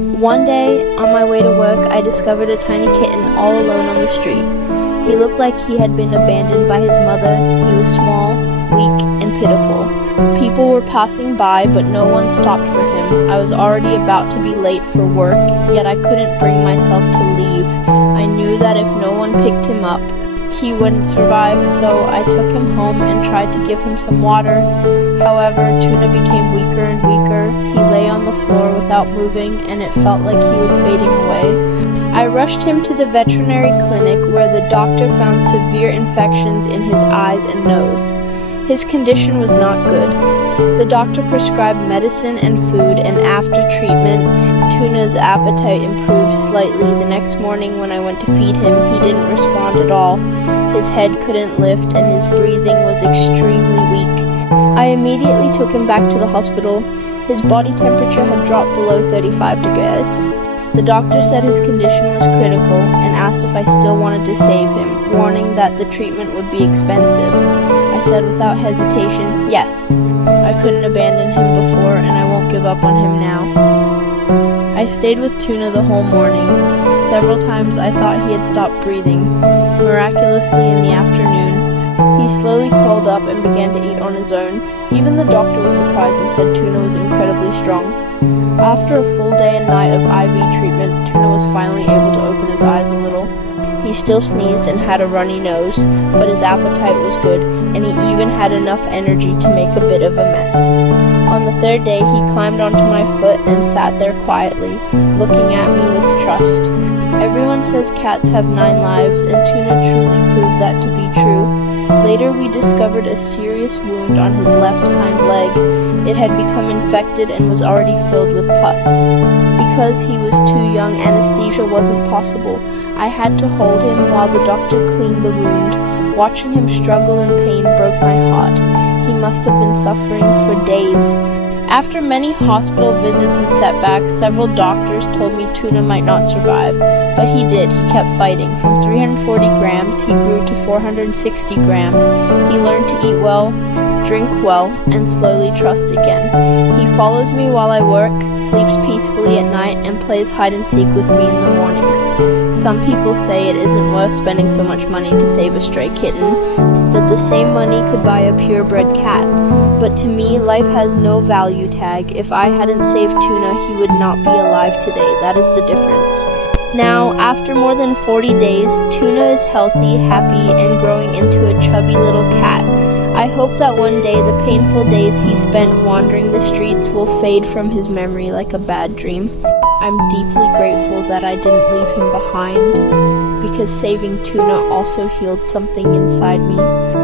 One day, on my way to work, I discovered a tiny kitten all alone on the street. He looked like he had been abandoned by his mother. He was small, weak, and pitiful. People were passing by, but no one stopped for him. I was already about to be late for work, yet I couldn't bring myself to leave. I knew that if no one picked him up, he wouldn't survive, so I took him home and tried to give him some water. However, Tuna became weaker and weaker. He lay on the floor without moving, and it felt like he was fading away. I rushed him to the veterinary clinic, where the doctor found severe infections in his eyes and nose. His condition was not good. The doctor prescribed medicine and food, and after treatment, Tuna's appetite improved slightly. The next morning when I went to feed him, he didn't respond at all. His head couldn't lift, and his breathing was extremely weak. I immediately took him back to the hospital. His body temperature had dropped below 35 degrees. The doctor said his condition was critical and asked if I still wanted to save him, warning that the treatment would be expensive. I said without hesitation, yes. I couldn't abandon him before, and I won't give up on him now. I stayed with Tuna the whole morning. Several times I thought he had stopped breathing. Miraculously, in the afternoon, he slowly crawled up and began to eat on his own. Even the doctor was surprised and said Tuna was incredibly strong. After a full day and night of IV treatment, Tuna was finally able to open his eyes a little. He still sneezed and had a runny nose, but his appetite was good, and he even had enough energy to make a bit of a mess. On the third day, he climbed onto my foot and sat there quietly, looking at me with trust. Everyone says cats have 9 lives, and Tuna truly proved that to be true. Later, we discovered a serious wound on his left hind leg. It had become infected and was already filled with pus. Because he was too young, anesthesia wasn't possible. I had to hold him while the doctor cleaned the wound. Watching him struggle in pain broke my heart. He must have been suffering for days. After many hospital visits and setbacks, several doctors told me Tuna might not survive, but he did. He kept fighting. From 340 grams, he grew to 460 grams. He learned to eat well, drink well, and slowly trust again. He follows me while I work, sleeps peacefully at night, and plays hide and seek with me in the mornings. Some people say it isn't worth spending so much money to save a stray kitten, that the same money could buy a purebred cat. But to me, life has no value tag. If I hadn't saved Tuna, he would not be alive today. That is the difference. Now, after more than 40 days, Tuna is healthy, happy, and growing into a chubby little cat. I hope that one day the painful days he spent wandering the streets will fade from his memory like a bad dream. I'm deeply grateful that I didn't leave him behind, because saving Tuna also healed something inside me.